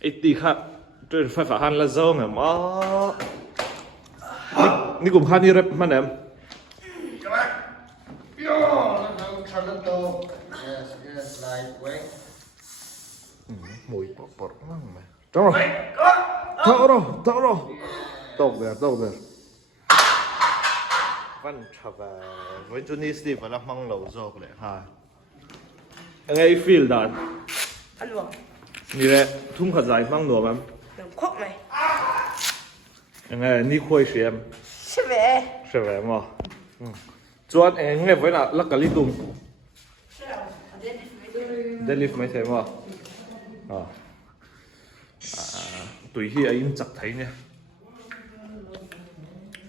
80ค่ะด้วยไฟฟ้าหันละโซ่เนี่ยมั้งนี่กลุ่มค่านี่เรปมันเนี่ย Yes, lightweight. มวยปอดมั่งไหมจ้าโร่ตกเดือดวันชับวันจุนี้สตีฟแล้วมั่งเหล่าโจกเลยฮะยังไงฟีลดัน Alô, นี่แหละทุ่มขจายมั่งหนัวมั้ง não come mais. ยังไงนี่คุยเสียม Se vê. ใช่ไหมมั้งจวนเองเนี่ยไว้น่ะลักกะลิตุมได้ลิฟต์ไหมใช่มั้งตุยที่อายินจักไทยเนี่ย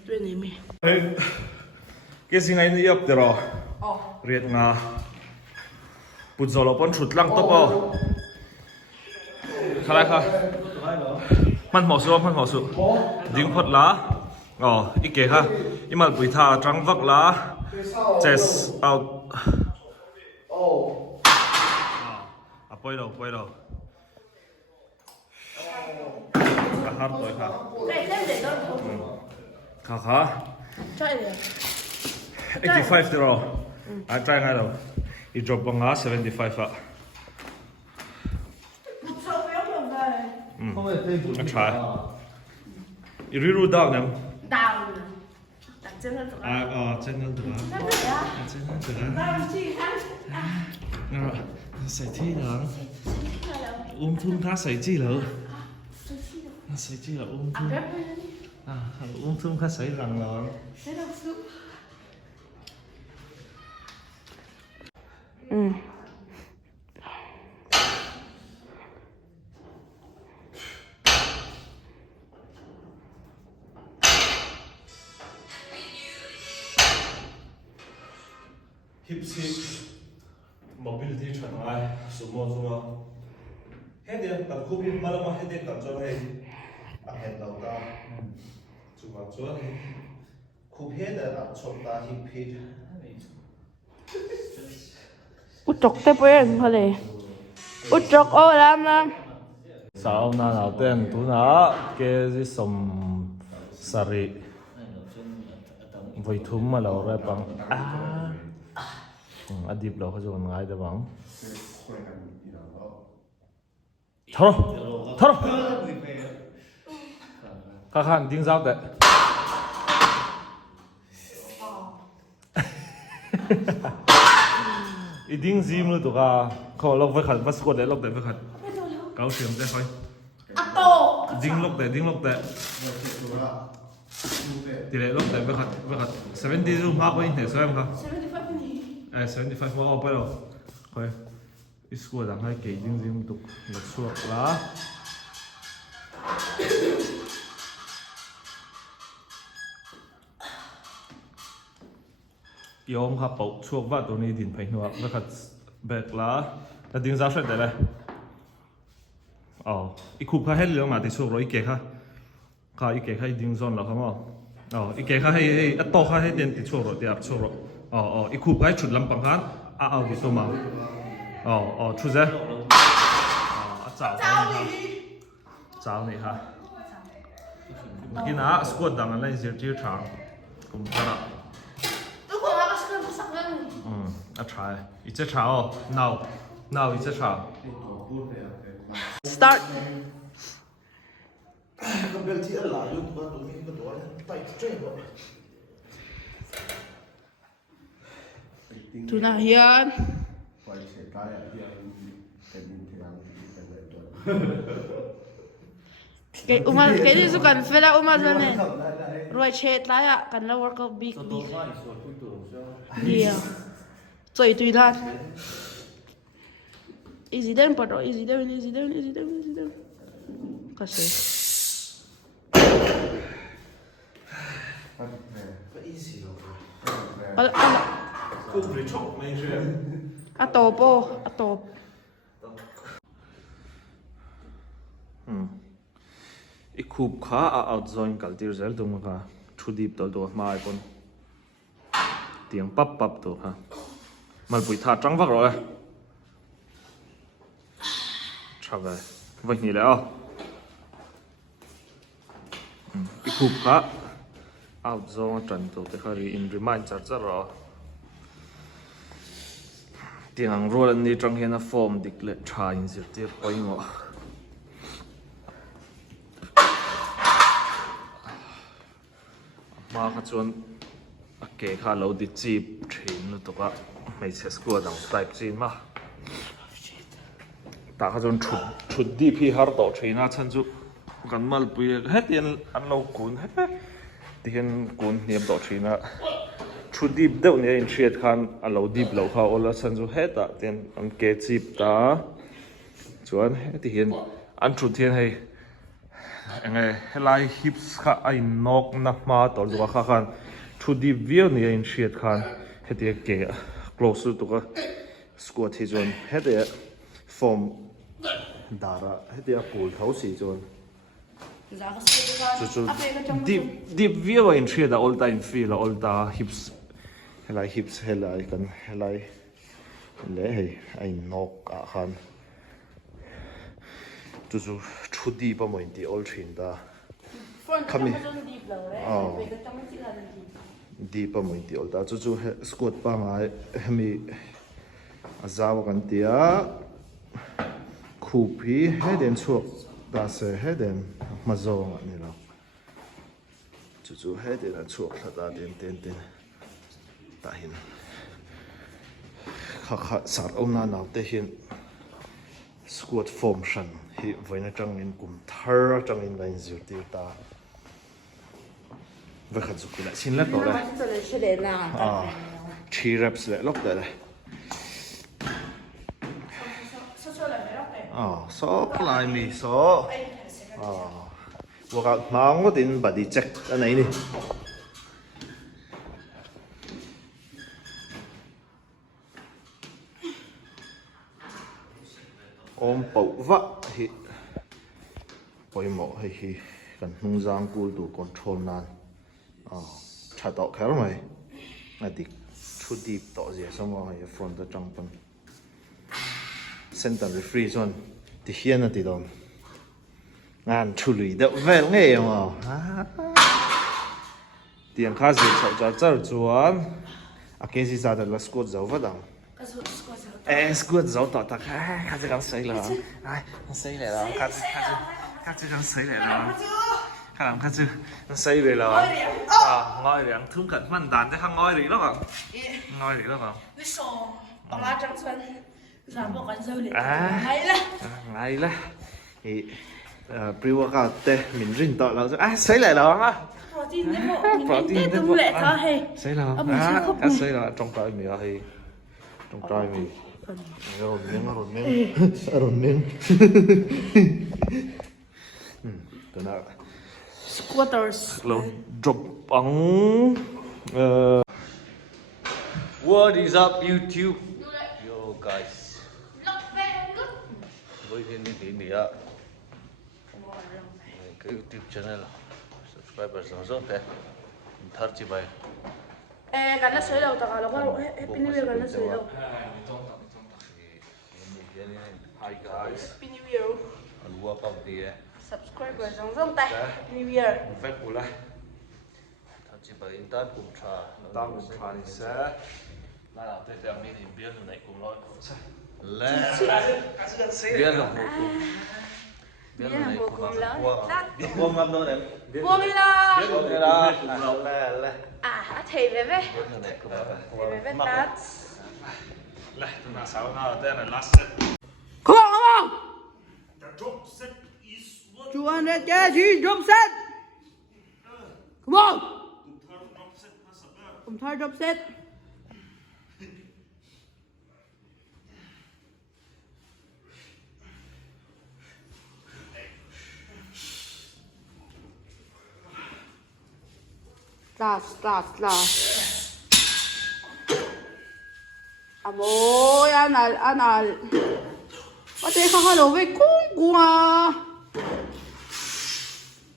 Tu é nome. เฮ้ยเกี่ยสิไงนี่ยับเดี๋ยวรอ Ó, เรียกงาปุจจโลปนชุดลังตบอะไรครับมันหมอสุดิ้งพดละอ๋ออีกเกะค่ะอีมันปุยท่าจังวักละเจสเอาไปเราอาหารตัวค่ะ đây lên để đâu thôi. ค่ะ Cho em được. 85เดี๋ยวรอใจไงเราอีดรอปบังงา75อ่ะ Sao béo được rồi? try อีรู้ดาวเนี่ย Đào. Đặt chân lên tụi nó. เช่นนั้นตัว Sao vậy á? เช่นนั้นตัว Đào chi ăn. ใส่ที่หลัง Sao đâu? ทุ่มท่าใส่ที่เหรอ Sao chi đâu? ใส่ที่เหรอ À, ทุ่ม bếp lên đi. ทุ่มท่าใส่หลังเหรอ Thế đâu sức. hips mobility ฉันไงสมมติว่าเฮ็ดเดียวกับคู่พี่มาแล้วมาเฮ็ดเดียวกับจอยเฮ็ดเราตาจุดจอยคู่เฮ็ดอะชมตาฮิปปี้ Út chọc tép với thôi đi. Út chọc ô lắm. sao nào tên tú nó cái gì sầm sari với thum mà lâu rồi bằng adib lâu hơi còn ngay đó bằng thôi các bạn tiếng giao đấy ít tiếng gì nữa tụi cả khó lọc với khẩn bắt squat để lọc để với khẩn cao siêu thế thôi À tô. dính lọc để thì lại lọc để với khẩn 70 room mark với thể số em không 75 đi. 75 wow bắt đầu thôi ít squat đang hai kỳ dính dính tục lật suộc lá yom khắp bầu chuộc vắt tụi này thìn phải nuốt với khẩn bẹt lá là tiếng giáo sẽ để đây ít khúc khai hết lượng mà thì chuộc rồi ít kẹt ha ít kẹt hay tiếng giòn là không ít kẹt hay ít to khai hết tiền thì chuộc rồi thì áp chuộc rồi ít khúc khai chụp làm bằng hắn thì tôi mà chú dễ chào này ha cái nào squat đang lên dưới chiếu trắng cũng rất là Tôi còn ăn cái sắc lên. try ít chế chào nào ít chế chào Start. Tu nào hiền. Cái gì cũng cần phải là rồi nè. Rồi chết lại ạ, cần là workout big. Yeah. Rồi tùy thân. Easy down, but easy down. Kasi. cũng bị chọc mấy chuyện Atop. ít khúc khá out zone cả tiêu zel đúng không chú deep đó mai con tiếng pop đó ha mà buổi thả trắng vắt rồi chào về vậy nhỉ lẽ Ikhup ka out zone tran to te khari in remind char ro tiang rol an ni tang hian a form declare tha in zir tir poingo ma kha chuan a ke kha lo di chip thin nu to ka mai che score dang type chin ma ta kha chuan thut dp har to thina chan chu kan mal pui hetian an lo kun he tian kun niam to thina thu deep deuh ne in thiat khan a lo deep lo kha ola chan chu heta tian an ke chip ta chuan heti hian an thu thian hei enge helai hips kha ai nok na ma to lu kha khan thu deep view ne in thiat khan heti ke close to ka squat hi chuan heti form dara heti a pool thau si chuan deep view in shade all time feel all the hips helai kan helai le hey ai nok a khan chu thu deep a moi ti all thin da khami deep a moi ti all da chu squat pa ngai hemi azawa kan tia khupi head chuak da se heden mazong ani lo chu heden a chuak thata ten ta hin kha sar ona naw te hin squat form shan hi voina tang in kum thar tang in line zir ti ta ve kha chu kula sin la to la 3 reps le lok da so lại mi so workout mang có tin body check anh này đi ôm bầu vợ hi bồi mỏ hay hi cần nung giang cul đủ control nan chả tọt khéo mày là đi thu deep tọt gì xong rồi front the jump center free zone thì hiền là thì đồng ngàn处理的 về nghe mà tiền khá gì chậu cho chở chuan à cái gì ra được là squat dấu vào đồng squat dấu tọt tạc khá gì đang xây là ai xây lại là khá gì đang xây lại là khá làm khá gì đang xây lại là ngồi để ăn thung cận man đàn để hàng ngồi đi đó mà ngồi đi đó mà ngay là thì pre-workout te mình rinh tọt là xây lại đó á protein thế bộ xây là xây là trong trái mì hay trong trái mì rồi miếng cái nào Squatters lâu drop bằng what is up YouTube yo guys với thiên đi tí nữa cái YouTube channel subscriber giống giống thế thắt chi bài cái nó sấy đầu tao là có happy new year cái nó sấy đầu hi guys happy new year and welcome to subscriber giống giống tay happy new year phép của lại thắt chi bài internet cùng trà thì sẽ là làm thế làm nên biên này cùng lo lẽ biên là một cùng biên là một cùng lớn buông ngâm đâu đấy buông đi là lẽ thầy về về tát lẽ tôi nói sao nào đây là last set come on the drop set is what 200 kg drop set come on cùng thar drop set last amoy anal pati kakalo về cung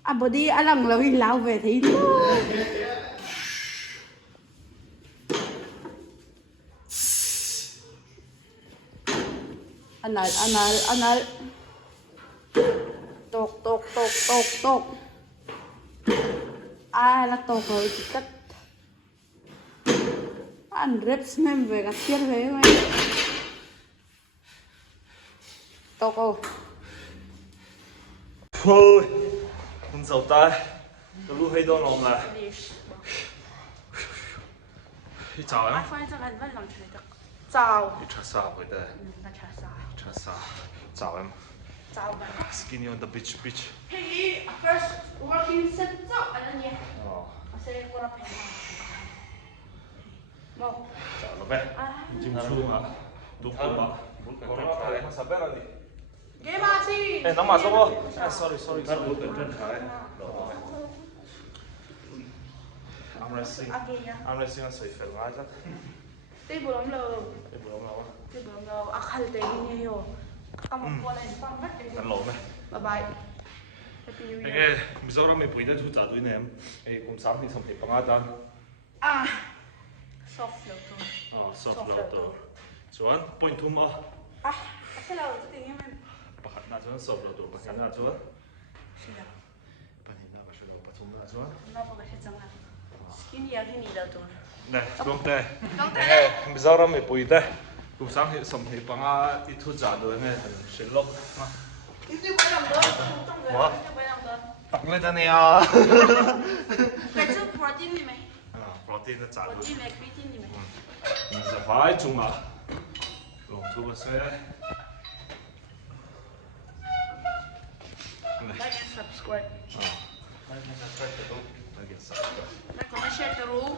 à body alang lang ilaw về thì anal tok ai là tổ hợp chỉ tất ăn reps mem về cái tiền về mày tổ cầu thôi không giàu tay cái lũ hay đo lòng này đi chào em phải cho anh vẫn làm chuyện được chào đi trà sa vậy đây là trà sa chào em chào bạn skinny on the beach hey first working set up anh nhỉ sẽ qua phải một chào nó bé chim chu mà đúng không ạ có nó phải mà sao bé là gì cái ba gì ê nó mà sao không sorry armresting sợi phèn ngay chắc tây bùa lắm lờ cái bữa nào tây bùa lắm lờ khăn tây như nhiều cầm một con này phong rất đẹp ăn lẩu này bye bye happy new year cái Mizoram mình bùi đất thu trả đuôi nè em cùng sáng thì xong thì bằng ai tan soft flow soft laughter chuan point thum a cái nào tự nhiên em pakhat na chuan soft laughter pakhat na chuan panin na ba shelo pathum na chuan nó có cái chẳng hạn skin ya cái gì đâu thôi nè long te Mizoram mình bùi đất cùng sáng thì xong thì bằng ai đi thu trả đuôi nè shelo cái gì phải làm đó trong người cái phải làm đó tặng lên đây à cái chút protein gì mày protein nó trả đuôi protein này creatine gì mày giờ phải chung à long thu bớt xe like and subscribe Like and subscribe. like comment share the rule